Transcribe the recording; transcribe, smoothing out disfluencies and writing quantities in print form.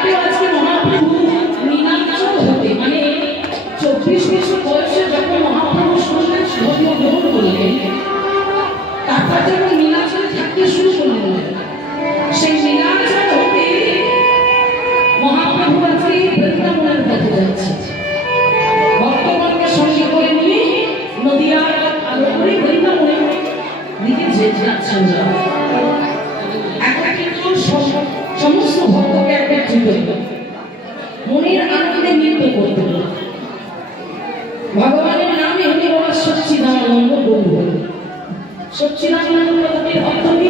তাই তো আজকে মহাপ্রভু নীলাঞ্চল হতে মানে 24 বছর বয়সে যখন মহাপ্রভু শুনলেন ধর্ম গ্রহণ করলেন, তারপর যখন নীলাঞ্চলে থাকতে শুরু করলেন, সেই নীলাঞ্চল হতে মহাপ্রভু আজকে বৃন্দাবনের পথে যাচ্ছে। ভক্তগণকে সঙ্গে করে নিয়ে নদিয়ার আলো করে বৃন্দাবনের দিকে যাচ্ছেন। একটা কিন্তু সমস্ত ভক্তকে একত্রিত মনের আনন্দে নৃত্য করতে ভগবানের নামে উনি বলা সচ্চিদানন্দ প্রভু। সচ্চিদানন্দ প্রভুর অর্থ কি?